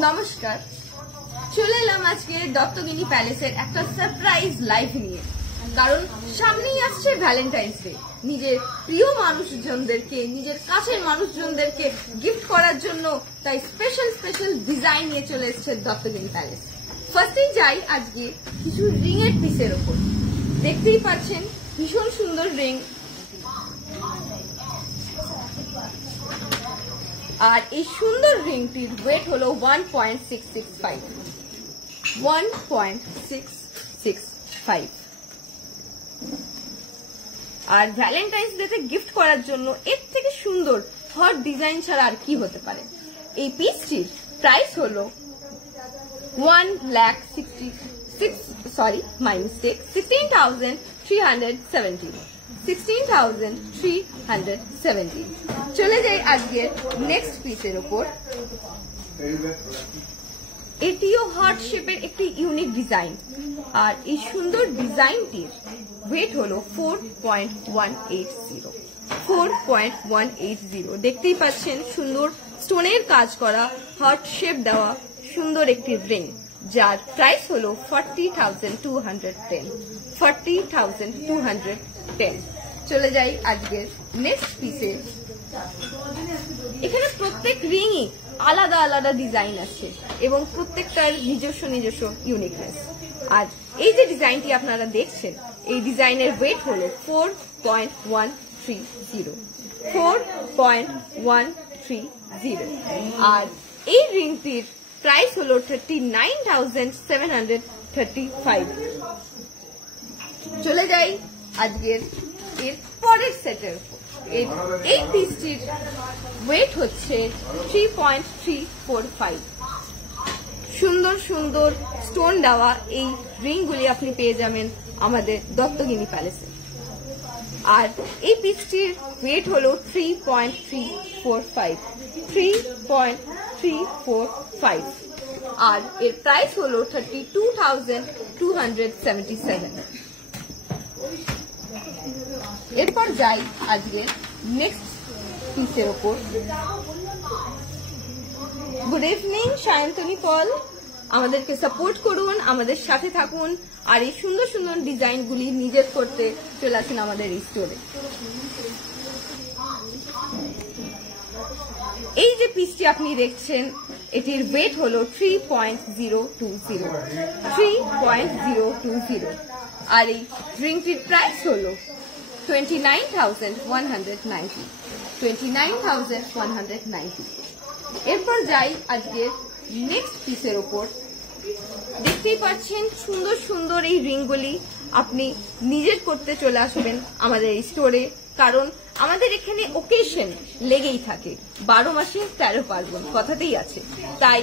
নমস্কার, চলে এলাম আজকে দত্তগিনি প্যালেসের একটা সারপ্রাইজ লাইভ নিয়ে। কারণ সামনেই আসছে ভ্যালেন্টাইন্স ডে। নিজের প্রিয় মানুষজনদেরকে, নিজের কাছের মানুষজনদেরকে গিফট করার জন্য তাই স্পেশাল ডিজাইন নিয়ে চলে এসছে দত্তগিনি প্যালেস। ফার্স্টেই যাই আজকে কিছু রিং এর পিসের ওপর। দেখতেই পাচ্ছেন ভীষণ সুন্দর রিং, আর এই সুন্দর রিংটির ওয়েট হলো 1.665। আর ভ্যালেন্টাইন্স ডে তে গিফট করার জন্য এর থেকে সুন্দর হট ডিজাইন ছাড়া আর কি হতে পারে। এই পিসটির প্রাইস হলো 16,370। চলে যাই আজকের নেক্সট পিসের ওপর। এটিও হার্ট শেপের একটি ইউনিক ডিজাইন, আর এই সুন্দর ডিজাইনটির ওয়েট হলো 4.180। দেখতেই পাচ্ছেন সুন্দর স্টোনের কাজ করা হার্ট শেপ দেওয়া সুন্দর একটি রিং, যার প্রাইস হলো 40,210। চলে যাই আজকের নেক্সট পিসে। এখানে প্রত্যেক রিংই আলাদা আলাদা ডিজাইন আছে এবং প্রত্যেকটার নিজস্ব ইউনিকনেস। আর এই যে ডিজাইনটি আপনারা দেখছেন, এই ডিজাইনের ওয়েট হলো 4.130। আর এই রিংটির প্রাইস হলো 39,735। চলে যাই আজকের এর পরের সেটের উপর। এই পিসটির ওয়েট হচ্ছে 3.345। সুন্দর স্টোন দেওয়া এই রিংগুলি আপনি পেয়ে যাবেন আমাদের দত্তগিনি প্যালেসে। আর এই পিসটির ওয়েট হলো 3.345। আর এর প্রাইস হলো 32,277। এরপর যাই আজকে নেক্সট পিসের ওপর। গুড ইভিনিং সায়ন্তনী পল, আমাদেরকে সাপোর্ট করুন, আমাদের সাথে থাকুন, আর এই সুন্দর ডিজাইনগুলি নিজের করতে চলে আসুন আমাদের এই স্টোরে। এই যে পিসটি আপনি দেখছেন, এটির ওয়েট হলো 3.020। আর এই রিংটির প্রাইস হলো 29,190। এরপর যাই আজকের নেক্সট পিসের ওপর। দেখতেই পাচ্ছেন সুন্দর এই রিংগুলি আপনি নিজের করতে চলে আসবেন আমাদের এই স্টোরে। কারণ আমাদের এখানে ওকেশন লেগেই থাকে, 12 মাসে 13 পার্বণ কথাতেই আছে। তাই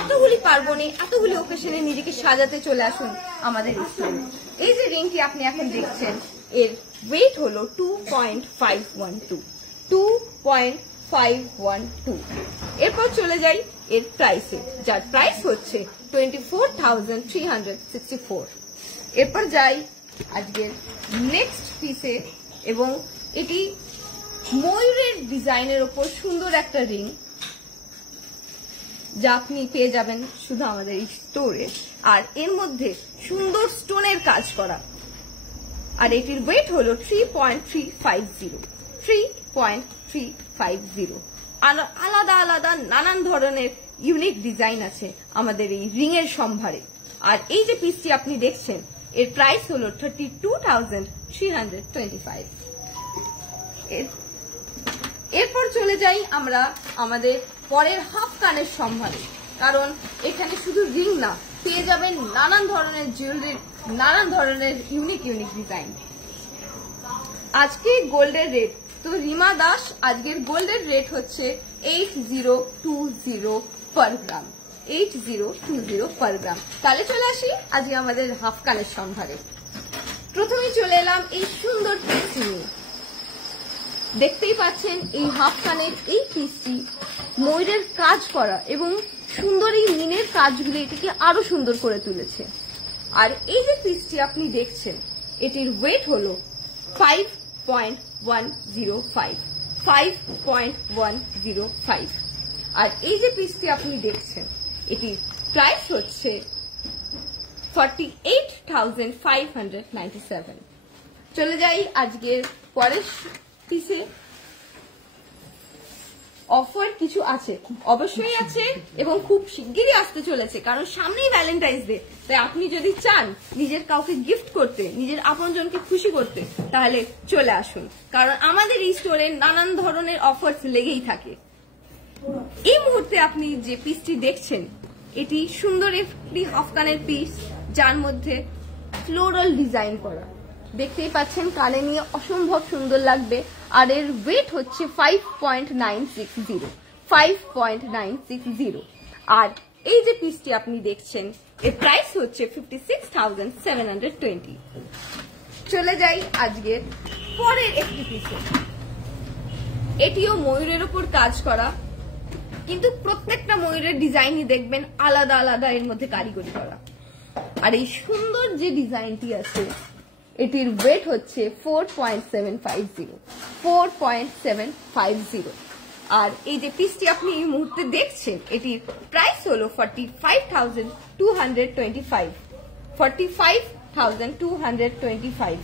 এতগুলি পার্বণে, এতগুলি ওকেশনে নিজেকে সাজাতে চলে আসুন আমাদের এই স্টোরে। এই যে রিংটি আপনি এখন দেখছেন, এর ওয়েট হলো 2.512। এরপর চলে যাই এর প্রাইসে, যার প্রাইস হচ্ছে 24,364। এরপর যাই আজকের নেক্সট পিসে, এবং এটি ময়ূরের ডিজাইনের ওপর সুন্দর একটা রিং, যা আপনি পেয়ে যাবেন শুধু আমাদের এই স্টোরে। আর এর মধ্যে সুন্দর স্টোনের কাজ করা, আর এটির ওয়েট হলো 3.350। আর আলাদা নানান ধরনের ইউনিক ডিজাইন আছে আমাদের এই রিং এর সম্ভারে। আর এই যে পিসটি আপনি দেখছেন, এর প্রাইস হলো 32,325। এরপর চলে যাই আমরা আমাদের পরের হাফ কানের সম্ভারে। কারণ এখানে শুধু রিং না, পেয়ে যাবেন নানান ধরনের জুয়েলারির নানান ধরনের ইউনিক ডিজাইন। আজকে গোল্ডের রেট তো রিমা দাস, আজকের গোল্ডের রেট হচ্ছে 8020 পার গ্রাম। 8020 পার গ্রাম। তাহলে চলে আসি আজকে আমাদের হাফ কানের সম্ভারে। প্রথমেই চলে এলাম এই সুন্দর পিসটি নিয়ে। দেখতেই পাচ্ছেন এই হাফ কানের এই পিসটি ময়ূরের কাজ করা এবং সুন্দর এই মিনের কাজগুলি এটিকে আরো সুন্দর করে তুলেছে। আর এই যে পিসটি আপনি দেখছেন, এটির ওয়েট হলো 5.105। আর এই যে পিসটি আপনি দেখছেন, এটির প্রাইস হচ্ছে 48,597। চলে যাই আজকের পরের পিসে। অফার কিছু আছে, অবশ্যই আছে, এবং খুব শিগগিরই আসতে চলেছে, কারণ সামনেই ভ্যালেন্টাইন্স ডে। তাই আপনি যদি চান নিজের কাউকে গিফট করতে, নিজের আপনজনকে খুশি করতে, তাহলে চলে আসুন, কারণ আমাদের এই স্টোরে নানান ধরনের অফার লেগেই থাকে। এই মুহূর্তে আপনি যে পিসটি দেখছেন, এটি সুন্দর একটি হাফকানের পিস, যার মধ্যে ফ্লোরাল ডিজাইন করা। দেখতেই পাচ্ছেন, কানে নিয়ে অসম্ভব সুন্দর লাগবে। আর এর ওয়েট হচ্ছে 5.960। আর এই যে পিসটি আপনি দেখছেন, এর প্রাইস হচ্ছে 56,720। চলে যাই আজকের পরের একটি পিসে। এটিও ময়ূরের উপর কাজ করা, কিন্তু প্রত্যেকটা ময়ূরের ডিজাইনই দেখবেন আলাদা আলাদা এর মধ্যে কারিগরি করা। আর এই সুন্দর যে ডিজাইনটি আছে, এটির ওয়েট হচ্ছে 4.750। আর এই যে পিসটি আপনি এই মুহূর্তে দেখছেন, এটির প্রাইস হলো 45,225।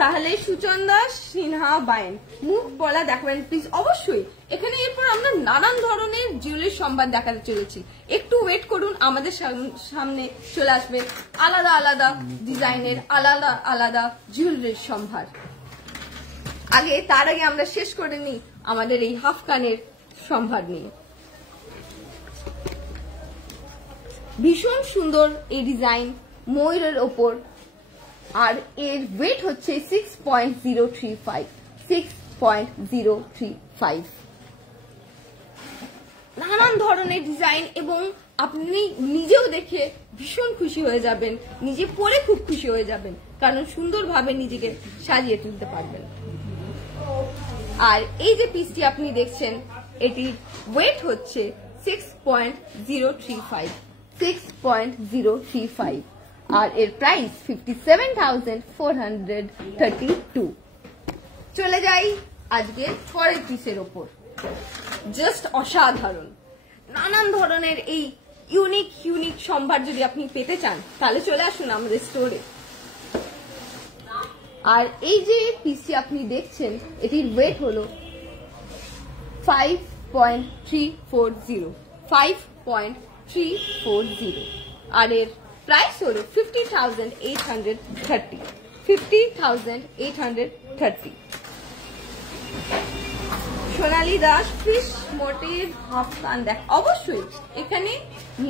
তাহলে সুচন্দা সিনহা বাইন, মুখ বলা দেখাবেন প্লিজ। অবশ্যই এখানে এরপর আমরা নানান ধরনের জুয়েলারি সম্ভার দেখাতে চলেছি। একটু ওয়েট করুন, আমাদের সামনে চলে আসবে আলাদা আলাদা ডিজাইনের আলাদা আলাদা জুয়েলারির সম্ভার। তার আগে আমরা শেষ করে নিই আমাদের এই হাফকানের সম্ভার নিয়ে। ভীষণ সুন্দর এই ডিজাইন ময়ূরের ওপর, আর এর ওয়েট হচ্ছে 6.035। নানান ধরনের ডিজাইন, এবং আপনি নিজেও দেখে ভীষণ খুশি হয়ে যাবেন, নিজে পরে খুব খুশি হয়ে যাবেন, কারণ সুন্দরভাবে নিজেকে সাজিয়ে তুলতে পারবেন। আর এই যে পিসটি আপনি দেখছেন, এটির ওয়েট হচ্ছে 6.035। আর এর প্রাইস 57,432। চলে যাই আজকের পরের পিসের ওপর। জাস্ট অসাধারণ নানান ধরনের এই ইউনিক সম্ভার যদি আপনি পেতে চান, তাহলে চলে আসুন আমাদের স্টোরে। আর এই যে পিসটি আপনি দেখছেন, এটির ওয়েট হলো 5.340। আর এর প্রাইস হলো 50,830। সোনালী দাস ফিশ মোটিভ হাফকান দেখ। অবশ্যই এখানে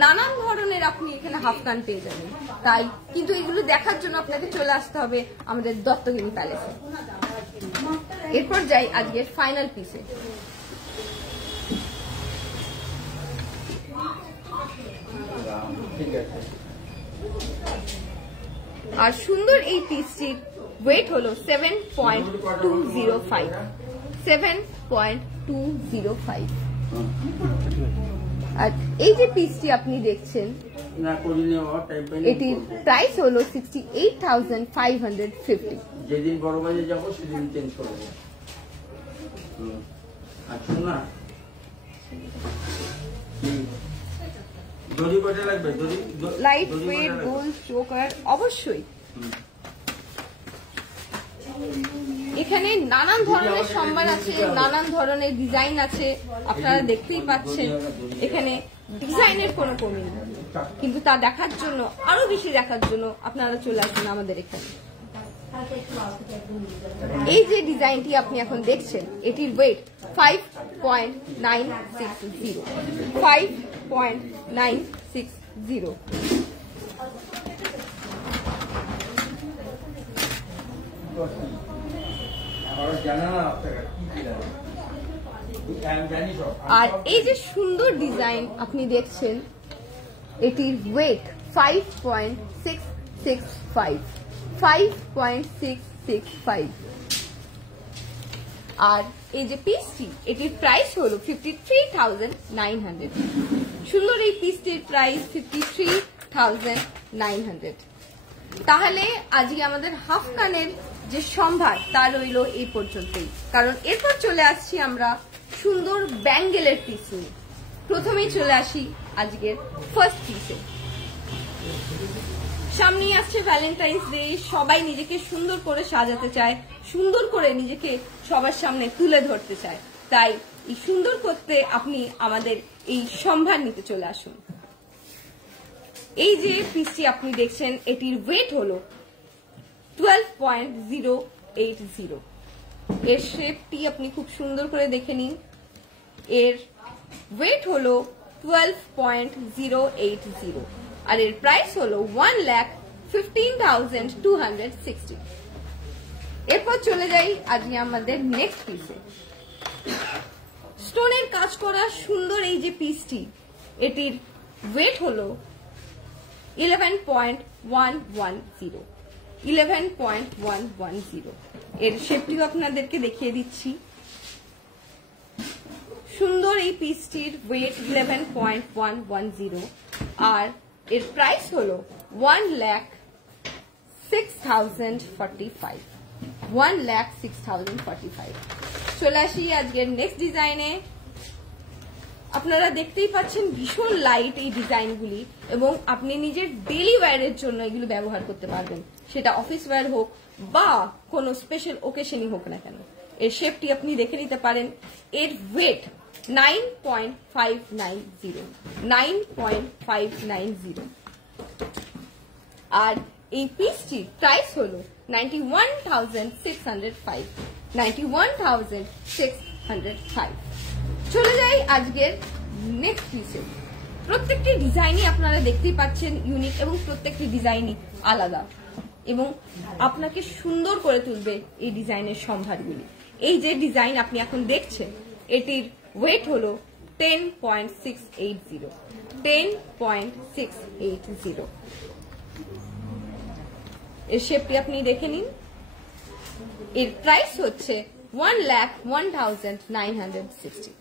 নানান ধরনের আপনি এখানে হাফকান পেয়ে যাবেন, তাই কিন্তু এগুলো দেখার জন্য আপনাকে চলে আসতে হবে আমাদের দত্তগিরি প্যালেসে। এরপর যাই আজকের ফাইনাল পিসে। আর সুন্দর এই পিসটির ওয়েট হলো 7.205। আর এই যে পিসটি আপনি দেখছেন, এটির প্রাইস হলো 68,550। যেদিন বড় বাজে যাবো সেদিন চেঞ্জ করবো। আচ্ছা না, দড়ি কটা লাগবে? লাইট ওয়েট গোল চোকার। অবশ্যই এখানে নানান ধরনের সম্ভার আছে, নানান ধরনের ডিজাইন আছে, আপনারা দেখতেই পাচ্ছেন। এখানে ডিজাইনের কোনো কমি নেই, কিন্তু তা দেখার জন্য, আরো বেশি দেখার জন্য আপনারা চলে আসুন আমাদের এখানে। এই যে ডিজাইনটি আপনি এখন দেখছেন, এটির ওয়েট 5.960। আর এই যে সুন্দর ডিজাইন আপনি দেখছেন, এটির ওয়েট 5.665। আর এই যে পিসটি, এটির প্রাইস হলো 53,900। সুন্দর এই পিসটির প্রাইস 53,900। তাহলে আজকে আমাদের হাফকানের যে সম্ভার তা রইল এই পর্যন্তই, কারণ এরপর চলে আসছি আমরা সুন্দর ব্যাঙ্গেলের পিস নিয়ে। প্রথমেই চলে আসি আজকের ফার্স্ট পিসে। সামনেই আসছে ভ্যালেন্টাইন্স ডে, সবাই নিজেকে সুন্দর করে সাজাতে চায়, সুন্দর করে নিজেকে সবার সামনে তুলে ধরতে চায়। তাই এই সুন্দর করতে আপনি আমাদের এই সম্ভার নিতে চলে আসুন। এই যে পিসটি আপনি দেখছেন, এটির ওয়েট হলো 12.080। এর শেপটি আপনি খুব সুন্দর করে দেখে নিন। এর ওয়েট হলো 12.080 আর এর প্রাইস হলো 1,15,260। এরপর চলে যাই আজকে আমাদের নেক্সট পিসে। স্টোনের কাজ করা সুন্দর এই যে পিসটি, এটির ওয়েট হলো 11.110। 11.110। এর শেপটিও আপনাদেরকে দেখিয়ে দিচ্ছি। সুন্দর এই পিসটির ওয়েট 11.110 আর এর প্রাইস হলো 1,06,045। 1,06,045। চলে আসি আজকের নেক্সট ডিজাইনে। আপনারা দেখতেই পাচ্ছেন ভীষণ লাইট এই ডিজাইনগুলি, এবং আপনি নিজের ডেইলি ওয়্যারের জন্য এগুলো ব্যবহার করতে পারবেন, সেটা অফিস ওয়্যার হোক বা কোনো স্পেশাল ওকেশনই হোক না কেন। এর শেপটি আপনি দেখে নিতে পারেন। এর ওয়েট 9.590। 9.590 আর এই পিসটির প্রাইস হলো 91,605। 91,605। চলে যাই আজকের নেক্সট পিসে। প্রত্যেকটি ডিজাইনই আপনারা দেখতেই পাচ্ছেন ইউনিক, এবং প্রত্যেকটি ডিজাইনই আলাদা, এবং আপনাকে সুন্দর করে তুলবে এই ডিজাইনের সম্ভারগুলি। এই যে ডিজাইন আপনি এখন দেখছেন, এটির ওয়েট হলো 10.680। 10.680। এর শেপটি আপনি দেখে নিন। এর প্রাইস হচ্ছে 1,01,960।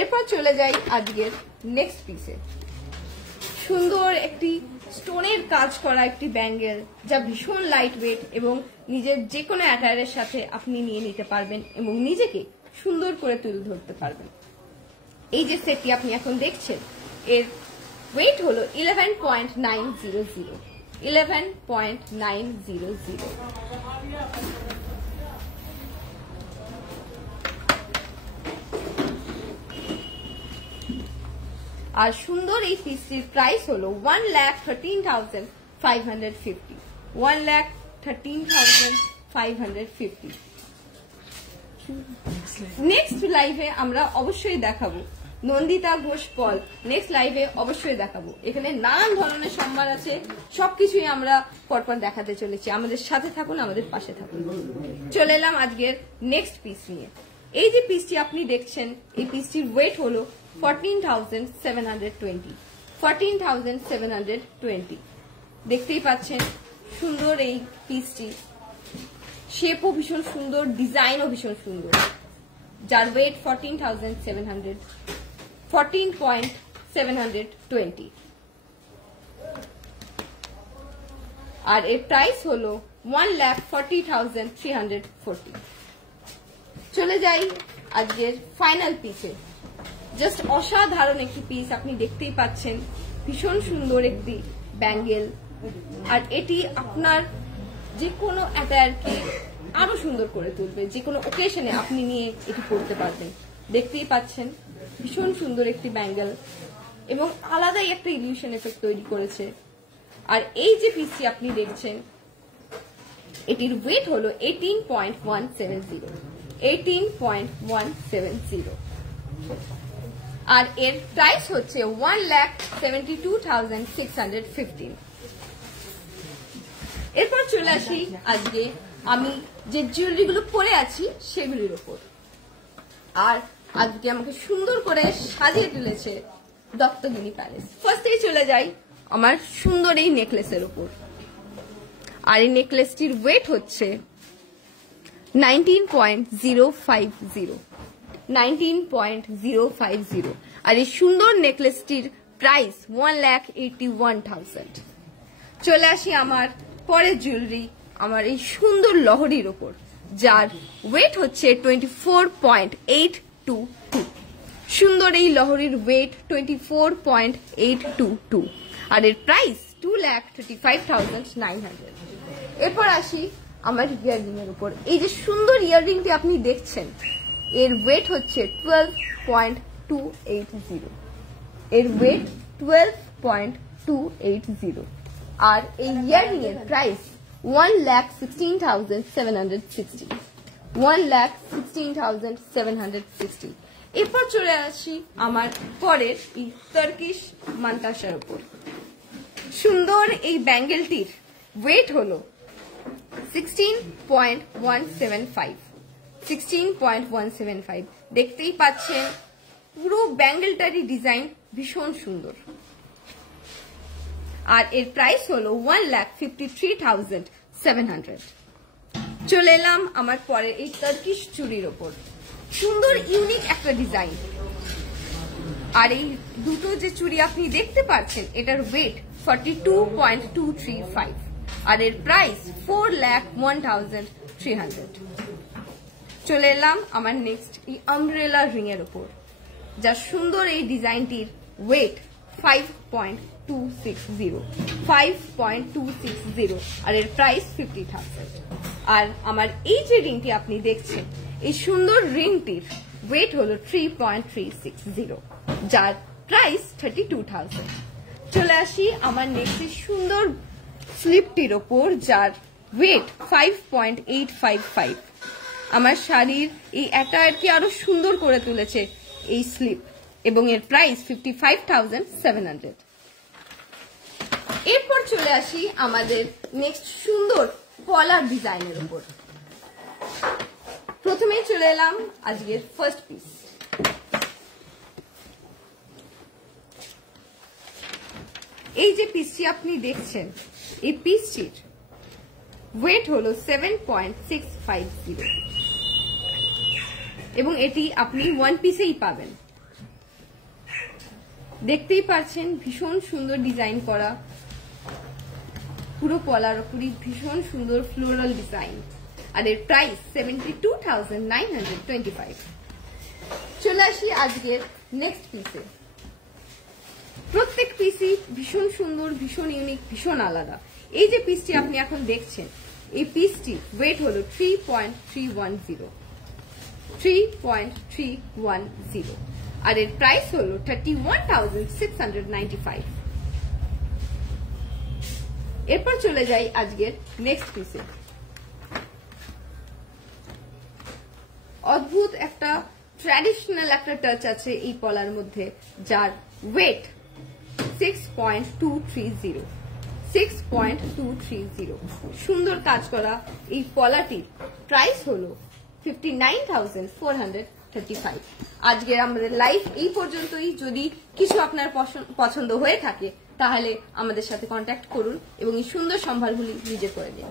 এরপর চলে যাই আজকের নেক্সট পিসে। সুন্দর একটি স্টোনের কাজ করা একটি ব্যাঙ্গেল, যা ভীষণ লাইট ওয়েট এবং নিজের যে কোনো অ্যাটায়ারের সাথে আপনি নিয়ে নিতে পারবেন এবং নিজেকে সুন্দর করে তুলে ধরতে পারবেন। এই যে সেটটি আপনি এখন দেখছেন, এর ওয়েট হলো 11.900। 11.900। আর সুন্দর এই পিসটির প্রাইস হলো 1,13,550। 1,13,550। নেক্সট লাইভে আমরা অবশ্যই দেখাবো নন্দিতা ঘোষ পল। নেক্সট লাইভে অবশ্যই দেখাবো। এখানে নানান ধরনের সম্ভার আছে, সবকিছুই আমরা পরপর দেখাতে চলেছি। আমাদের সাথে থাকুন, আমাদের পাশে থাকুন। চলে এলাম আজকের নেক্সট পিস নিয়ে। এই যে পিসটি আপনি দেখছেন, এই পিসটির ওয়েট হলো 14,720। 14,720। দেখতেই পাচ্ছেন সুন্দর এই পিসটি, শেপও ভীষণ সুন্দর, ডিজাইনও ভীষণ সুন্দর, যার ওয়েট 14,700। 14.720 আর এর প্রাইস হলো 1,40,340। চলে যাই আজকের ফাইনাল পিসে। জাস্ট অসাধারণ একটি পিস আপনি দেখতেই পাচ্ছেন, ভীষণ সুন্দর একটি ব্যাঙ্গেল, আর এটি আপনার যে কোনো অ্যাটায়ারকে আরো সুন্দর করে তুলবে। যে কোনো ওকেশনে আপনি নিয়ে এটি পড়তে পারবেন। দেখতেই পাচ্ছেন ভীষণ সুন্দর একটি ব্যাঙ্গেল, এবং আলাদাই একটা ইলিউশন এফেক্ট তৈরি করেছে। আর এই যে পিসটি আপনি দেখছেন, এটির ওয়েট হলো 18.170। 18.170 আর এর প্রাইস হচ্ছে 1,72,615। এরপর চলে আসি আজকে আমি যে জুয়েলারিগুলো পরে আছি সেগুলির উপর। আর আজকে আমাকে সুন্দর করে সাজিয়ে তুলেছে দত্তগিনি প্যালেস। ফার্স্টেই চলে যাই আমার সুন্দর এই নেকলেসের উপর। আর এই নেকলেসটির ওয়েট হচ্ছে 19.050। 19.050 আর এই সুন্দর নেকলেসটির প্রাইস 1,81,000। চলে আসি আমার পরের জুয়েলারি, আমার এই সুন্দর লহরির ওপর, যার ওয়েট হচ্ছে 24.822। সুন্দর এই লহরির ওয়েট 24.822 আর এর প্রাইস 2,35,900। এরপর আসি আমার ইয়াররিং এর উপর। এই যে সুন্দর ইয়াররিংটি আপনি দেখছেন, এর ওয়েট হচ্ছে 12.280। এর ওয়েট 12.280 আর এই ইয়াররিং এর প্রাইস 1,16,760। 1,16,760। এরপর চলে আসি আমার পরের এই টার্কিশ মান্তাসার উপর। সুন্দর এই ব্যাঙ্গেলটির ওয়েট হলো 16.175। 16.175। দেখতেই পাচ্ছেন পুরো ব্যাঙ্গেলটারই ডিজাইন ভীষণ সুন্দর আর এর প্রাইস হলো 1,53,700। চলে এলাম আমার পরের এই টার্কিশ চুড়ির ওপর। সুন্দর ইউনিক একটা ডিজাইন আর এই দুটো যে চুড়ি আপনি দেখতে পাচ্ছেন, এটার ওয়েট 42.235 আর এর প্রাইস 4,01,300। চলে এলাম আমার নেক্সট এই আমব্রেলা রিং এর উপর, যা সুন্দর এই ডিজাইনটির ওয়েট 5.260। 5.260 আর এর প্রাইস 50,000। আর আমার এই যে রিংটি আপনি দেখছেন, এই সুন্দর রিংটির ওয়েট হলো 3.360, যার প্রাইস 32,000। চলে আসি আমার নেক্সট সুন্দর স্লিপটির ওপর, যার ওয়েট 5.855। আমার শাড়ির এই অ্যাটায়ারকে আরো সুন্দর করে তুলেছে এই স্লিপ এবং এর প্রাইস 55,700। এরপর চলে আসি আমাদের নেক্সট সুন্দর পলার ডিজাইনের উপর। প্রথমেই চলে এলাম আজকের ফার্স্ট পিস। এই যে পিসটি আপনি দেখছেন, এই পিসটির ওয়েট হলো 7.650 এবং এটি আপনি ওয়ান পিসেই পাবেন। দেখতেই পাচ্ছেন ভীষণ সুন্দর ডিজাইন করা, পুরো পলার উপরই ভীষণ সুন্দর ফ্লোরাল ডিজাইন আর এর প্রাইস 72,925। চলে আসি আজকের নেক্সট পিসে। প্রত্যেক পিসই ভীষণ সুন্দর, ভীষণ ইউনিক, ভীষণ আলাদা। এই যে পিসটি আপনি এখন দেখছেন, এই পিসটি ওয়েট হলো 3.310। 3.310 আর এর প্রাইস হলো 31,695। এরপর চলে যাই আজকের নেক্সট পিসে। অদ্ভুত একটা ট্র্যাডিশনাল একটা টাচ আছে এই পলার মধ্যে, যার ওয়েট 6.230। 6.230 সুন্দর কাজ করা এই পলাটির প্রাইস হলো 59,435। আজকের আমাদের লাইভ এই পর্যন্তই। যদি কিছু আপনার পছন্দ হয়ে থাকে তাহলে আমাদের সাথে কন্ট্যাক্ট করুন এবং এই সুন্দর সম্ভারগুলি নিজে করে নিন।